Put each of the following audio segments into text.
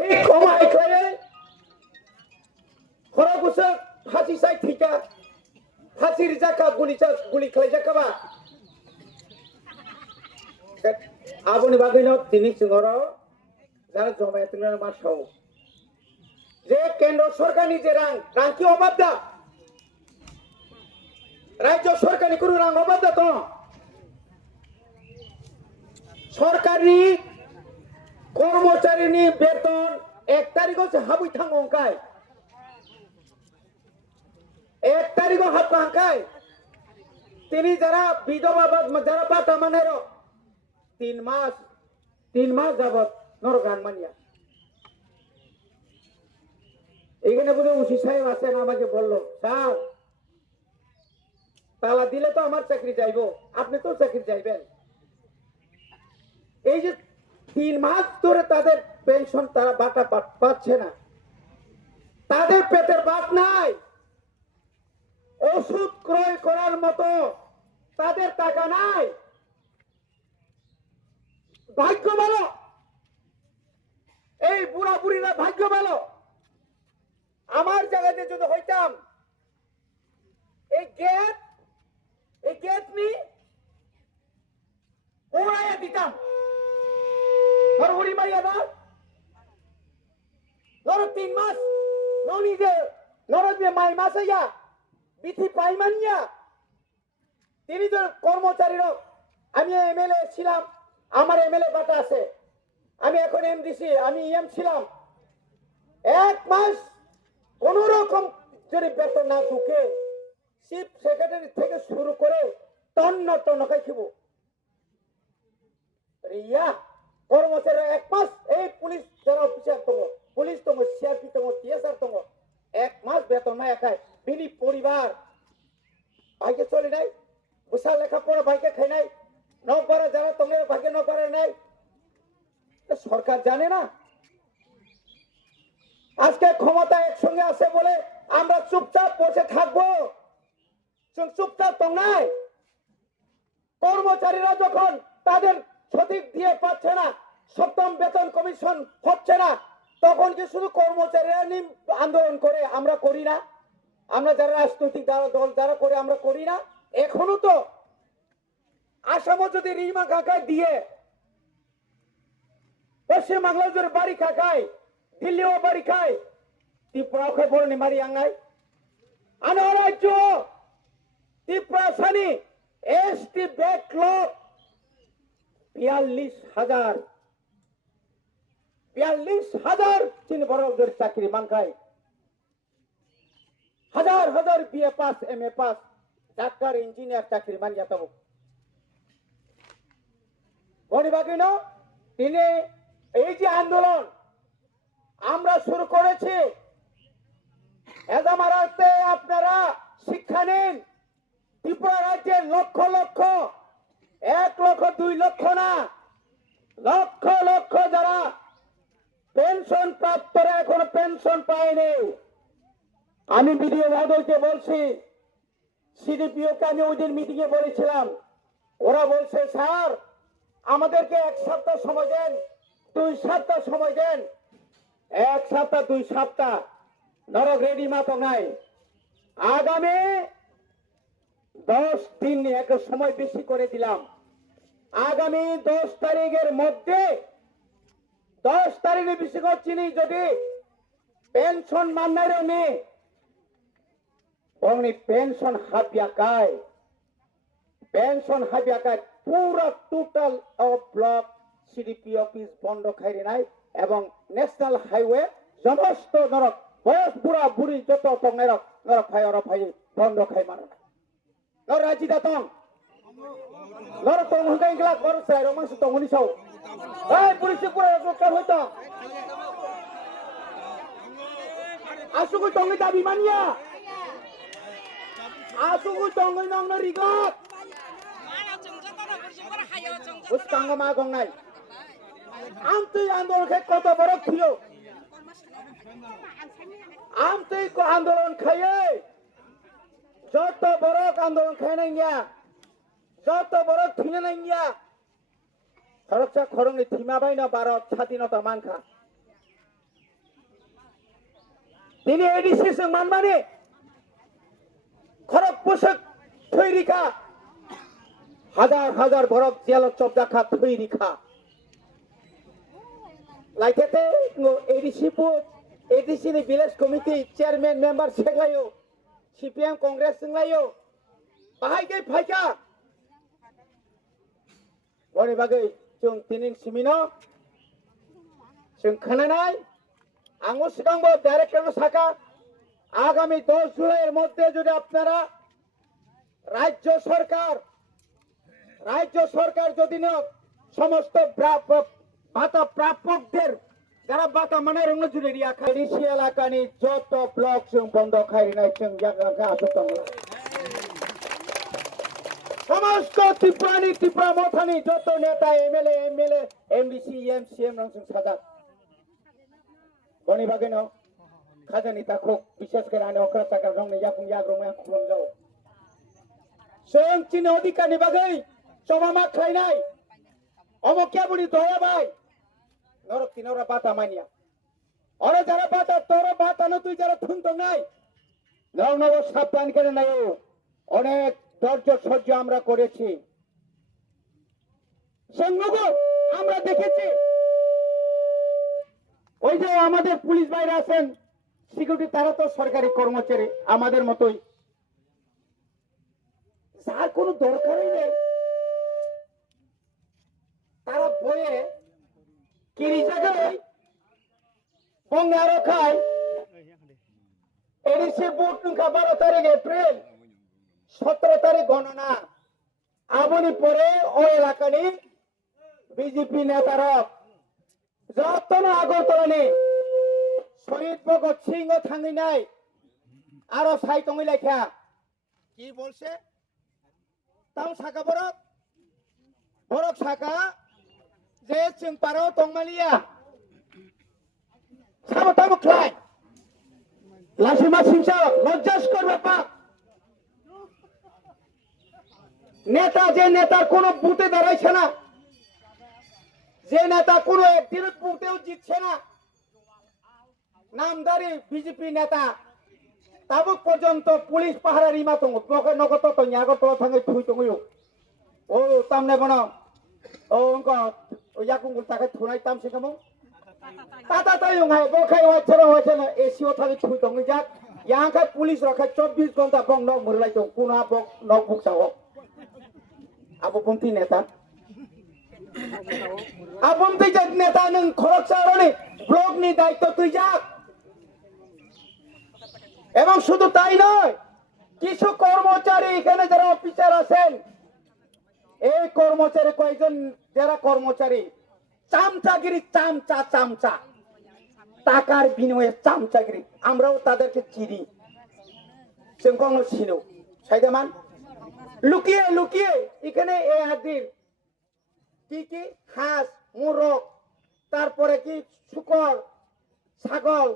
ঠিক কমাই খাইয়ে খরগুসা হাসি সাই ঠিকা হাসির জাকা গুলি খাই জাকাবা আবনি বাগৈনো তিনি সিংহর যারা জমায়েত মাসাও যে কেন্দ্র সরকারনি যে রাং কি অভাব দা রাজ্য সরকারি কোনো রাং অভাব দা তো সরকারি কর্মচারীনি বেতন 1 তারিখে হাবুই থাঙ্গংকাই 1 তারিখে হাবকাঙ্কাই তিনি যারা বিধবা যারা বাটা মানের 3 মাস যাবত নরগান মানিয়া এখানে বলে উসি সাহেব আছেন আমাকে বললো স্যার তালা দিলে তো আমার চাকরি যাইবো আপনি তো চাকরি যাইবেন এই যে 3 মাস ধরে তাদের পেনশন তারা বাটা পাচ্ছে না তাদের পেটের ভাত নাই ওষুধ ক্রয় করার মতো তাদের টাকা নাই ভাগ্য ভালো এই বুড়া বুড়িরা ভাগ্য ভালো আমার জায়গাতে যদি হইতাম এই গেট নি উড়াইয়া দিতাম উড়ি মারিয়া না ধরো 3 মাস নরদে মাই মাস হইয়া বিথি পাইমানিয়া তিনি যে কর্মচারীরা আমি এমএলএ ছিলাম আমার এমএলএ বাটা আছে আমি এখন এমডিসি আমি ইএম ছিলাম 1 মাস কোন রকম যদি বেতন না ঢুকে চিফ সেক্রেটারি থেকে শুরু করে তন্ন খাইব রিয়া কর্মচারী 1 মাস এই পুলিশ যারা অফিসার তঙ্গ পুলিশ তঙ্গ সিআরপি তঙ্গ টিএসআর তঙ্গ 1 মাস বেতন না একাই বিনি পরিবার ভাইকে চলে নাই বুসা লেখাপড়া ভাইকে খাই নাই নকরা যারা তোমার ভাগে নকরা নাই সরকার জানে না আজকে ক্ষমতা একসঙ্গে আছে বলে আমরা চুপচাপ বসে থাকবো চুপচাপ তো নাই কর্মচারীরা যখন তাদের সঠিক দিয়ে পাচ্ছে না 7ম বেতন কমিশন হচ্ছে না তখন কি শুধু কর্মচারীরা আন্দোলন করে আমরা করি না আমরা যারা রাজনৈতিক দল যারা করে আমরা করি না এখনো তো আসামও যদি রিমা কাকায় দিয়ে পশ্চিম বাংলার যদি বাড়ি খাকায় দিল্লিও বাড়ি খায় ত্রিপুরাও খায় বলনি মারি আঙ্গাই আনো রাজ্য ত্রিপুরা সানি এসটি ব্যাকলগ 42,000 চিনি বড়দের চাকরি মানখায় হাজার BA pass MA pass doctor engineer চাকরি মান যেত গণিবাগিন তিনি এই যে আন্দোলন আমরা শুরু করেছি এদামারাতে আপনারা শিক্ষা নিন ত্রিপুরা রাজ্যের লক্ষ 1 লক্ষ 2 লক্ষ না লক্ষ যারা পেনশন প্রাপ্তরা এখনো পেনশন পায়নি আমি বিডিও মহোদয়কে বলছি সিডিপিওকে আমি ওই দিন মিটিং এ বলেছিলাম ওরা বলছে স্যার আমাদেরকে 1 সপ্তাহ সময় দেন 2 সপ্তাহ সময় দেন 1 সপ্তাহ 2 সপ্তাহ নরক রেডি মাতো নাই আগামী 10 দিন একটা সময় বেশি করে দিলাম আগামী 10 তারিখের মধ্যে 10 তারিখে বেশি করছি যদি পেনশন মান্নার নেই অনলি পেনশন হাবিয়াকায় পুরা total of block CDP office বন্ধ খাইরে নাই এবং ন্যাশনাল হাইওয়ে সমস্ত নরক বয়স বুড়া বুড়ি যত টঙ্গেরক নরক ভাই বন্ধ খাই মানো নর রাজি দাতং নরক টং হগাই গলা কর সাই রমাংস টংনি সাও এই পুলিশ পুরা রক্ষা হইতো আসুকু টঙ্গি দাবি মানিয়া আসুকু টঙ্গি নং রিগত উস্কাঙ্গ মা গংনাই আমতুই আন্দোলন কত বড় ছিল আমতুই আন্দোলন খাইয়ে যত বড় আন্দোলন খাই নাই যত বড় থিনে নাই সরকসা খরংনি থিমা বাইনা ভারত স্বাধীনতা মানখা তিনি এডিসি মানমানে খরক পোশাক থৈরিখা হাজার হাজার বরফ জেল চবদাখা থৈরিখা লাইতেতে এডিসি नि ভিলেজ কমিটি চেয়ারম্যান মেম্বার সেগলাयो সিপিএম কংগ্রেস जोंलायो बाहायगै फायखा बनि बागै जों दिनै सिमिनो जों खोनानाय आंबो सिगांबो डाइरेक्टर साखा आगामी 10 जुलाइয়ের মধ্যে যদি আপনারা রাজ্য সরকার যদি না সমস্ত ভাতা প্রাপকদের যারা ভাতা মানে রঙ জুড়ে রিয়া খাইরিসি এলাকানি যত ব্লক जों বন্ধ খাইরিনাय जों জায়গা আসতাম সমস্ত ত্রিপুরা মথানি যত নেতা এমএলএ এমডিসি এমসিএম রংসং সাজা বনি বাগে ন খাজানি তাকো বিশেষ করে আনে অকরা টাকা রং ইয়াকুম ইয়াগ্রমা খুলম যাও जों चिन अधिकारनि बागै जमामा खायनाय अमकिया बुनि दया भाई नरक तिनरा बाता मानिया अरे যারা বাতা তোর বাতা না তুই যারা থুনতো নাই নাও নাও সাবধান করে নাও অনেক ধৈর্য সহ্য আমরা করেছি সংগঠন আমরা দেখেছি ওই যে আমাদের পুলিশ ভাইরা আছেন সিকিউরিটি তারা তো সরকারি কর্মচারী আমাদের মতই যার কোনো দরকারই নেই তারা বয়ে কিরি জায়গায় বঙ্গারো খায় এডিসি বুট নুকা 12 তারিখ এপ্রিল 17 তারিখ গণনা আবনি পরে ও এলাকানি বিজেপি নেতারা যতন আগরতলানি শহীদ ভগৎ সিং থাঙ্গি নাই আরো সাইতঙ্গি লেখা কি বলছে তাও সাকা বরক সাকা যে जों পারো তংমালিয়া সাবতাম ক্লাই লাসিমা সিংসা লজ্জাস করবে পাক নেতা যে নেতার কোন বুথে দাঁড়াইছে না যে নেতা কোন একদিন বুথেও জিতছে না নামদারি বিজেপি নেতা তাবুক পর্যন্ত পুলিশ পাহারা রিমা দङ নগত তো আগরতলা থাঙ্গে থুই দङयो ও তামনে বন ও অঙ্ক ইয়াকুঙ্গুল তাকে থুনাই তামছে কামো তাতা তাইং হাই বখাই ওয়াছরা ওয়াছনা এসিও থাকি থুই দङ যাক ইয়াংকা পুলিশ রাখা 24 ঘন্টা বং নক মুরলাই দङ কোনা বক নক বুকসাও আবু পন্থী নেতা আপন্থী নেতা নং খরকসারনি ব্লকনি দায়িত্ব তুই যাক এবং শুধু তাই নয় কিছু কর্মচারী এখানে যারা অফিসার আছেন এই কর্মচারী কয়েকজন যারা কর্মচারী চামচাগিরি চামচা টাকার বিনিময়ে চামচাগিরি আমরাও তাদেরকে চিনি जों কখনো ছিল সাইদামান লুকিয়ে এখানে এই হাদির কি হাঁস মোরগ তারপরে কি শুকর ছাগল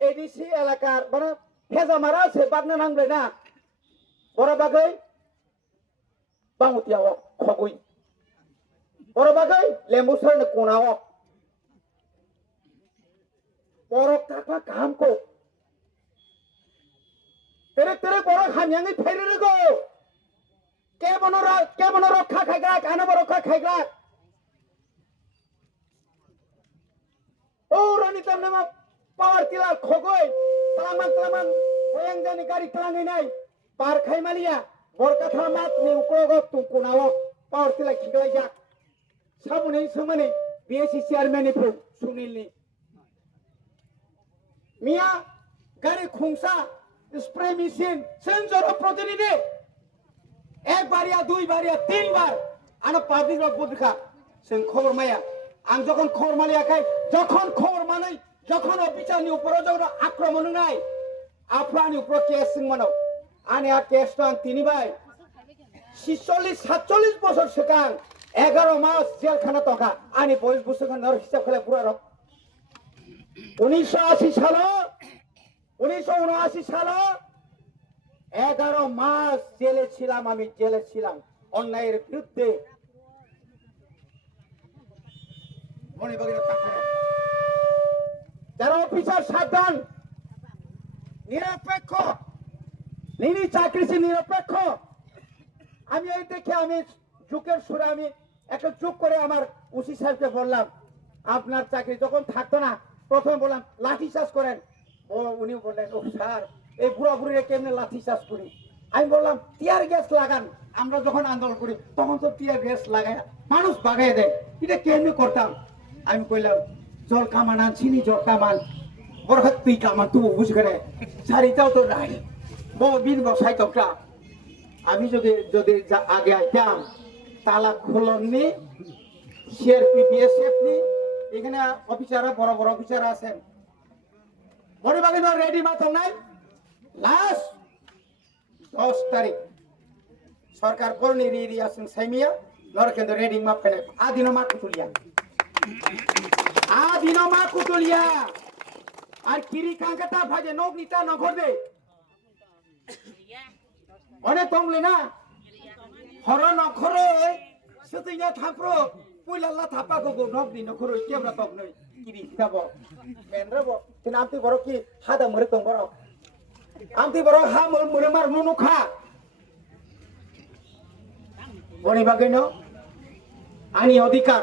এডিসি এলাকার মানে ফেজা মারা আছে বাগনা নাংলে না বড় বাগৈ বামুতিয়াও খগুই বড় বাগৈ লেম্বুসরনে কোনাও বরক থাকা কামকো তেরে বড় হামিয়াঙ্গি ফেরে রেগো কে বন রক্ষা খাইগ্রা কানব রক্ষা খাইগ্রা ও রানী তার নাম পাওয়ার টিলার খগই তালামান হয়াং জানি গাড়ি তালাঙ্গি নাই পার খাইমালিয়া বরকা থামাত নি উকরগ তুকুনাও পাওয়ার টিলা খিগলাই যাক সাবুনি সমনি বিএসসি চেয়ারম্যান নি সুনীলনি মিয়া গাড়ি খুংসা স্প্রে মেশিন সেন্সর প্রতিনিধি एक बार या दुई बार या तीन बार आना पाब्लिक रक बुद्धिखा जों खबर माया आं যখন খবর মালিয়াखाय যখন খবর মানাই যখন অফিসারनि উপরে যখন আক্রমণ নাই আফরানি উপরে কেস মানো আনে আ কেস তো তিনি ভাই 46-47 বছর সিগাং 11 মাস জেলখানা তকা আনি বয়স বছর নর হিসাব খেলে পুরো রক 1979 সাল 11 মাস জেলে ছিলাম আমি জেলে ছিলাম অন্যায়ের বিরুদ্ধে যারা অফিসার সাবধান নিরপেক্ষ নিনি চাকরি নিরপেক্ষ। আমি এই দেখে আমি যুগের সুরে আমি একটা যোগ করে আমার ওসি সাহেবকে বললাম, আপনার চাকরি যখন থাকতো না প্রথমে বললাম লাঠি চার্জ করেন। উনি বললেন, ও স্যার এই বুড়া বুড়িরা কেমনে লাঠি চার্জ করি? আমি বললাম টিয়ার গ্যাস লাগান, আমরা যখন আন্দোলন করি তখন তো টিয়ার গ্যাস লাগায় মানুষ বাগাই দেয়, এটা কেমনি করতাম? আমি কইলাম জল কামান আনছিনি, জল কামান বড় তুই কামান তবু বুঝ করে শাড়িটাও তো নাই বিন বসাই তোটা। আমি যদি যদি আগে আইতাম তালা খুলননি, সিআরপি বিএসএফ নি, এখানে অফিসাররা বড় বড় অফিসার আছেন, বড়িবাগে রেডি মাথম নাই। লাস্ট 10 তারিখ সরকার করনি রি আছেন সাইমিয়া নর কিন্তু রেডি মাপ কেন আদিনো মা কুতুলিয়া আর কিরি কাঙ্কাটা ভাজে নক নিতা নগর দে অনেক কমলে না হর নখর সেতুইনা থাপ্রো পুইলাল্লা থাপাকো গো নকনি নখর কেবরা তক নই কিরি যাব মেনরাব তিন আমতি বড় কি হাদা মরে তং বড় আমতি বড় হা মরে মার নুনু খা বনি বাগেনো আনি অধিকার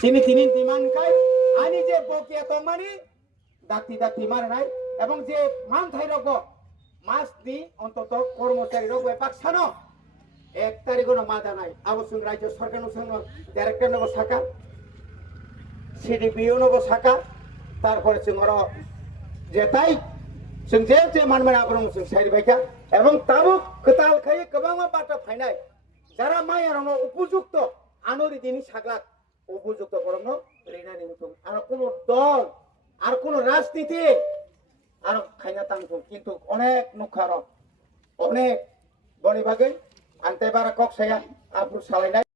চিনি তিনি দিমান কাই আনি যে বকিয়া তমানি দাতি দাতি মারে নাই এবং যে মান থাই রগ মাস দি অন্তত কর্মচারী রগ পাকছানো 1 তারিখও মাদা নাই আবশ্যক রাজ্য সরকার সঙ্গে ডাইরেক্টর নব শাখা সিডিপিও নব শাখা তারপরে जोंर যে তাই जों যে মানমানে আবরং जों সাইড বাইকা এবং তাবো কতাল খাই গোबां বাটা ফাইনাই যারা মায়ারনো উপযুক্ত আনরি দিনি সাগলা উপযুক্ত বরং রেনানি মতো আর কোন দল আর কোন রাজনীতি আর খাইনা তাংতো কিন্তু অনেক নুখার অনেক বনিবাগে আনতে বারা কক্সায়া আপু সালাইনাই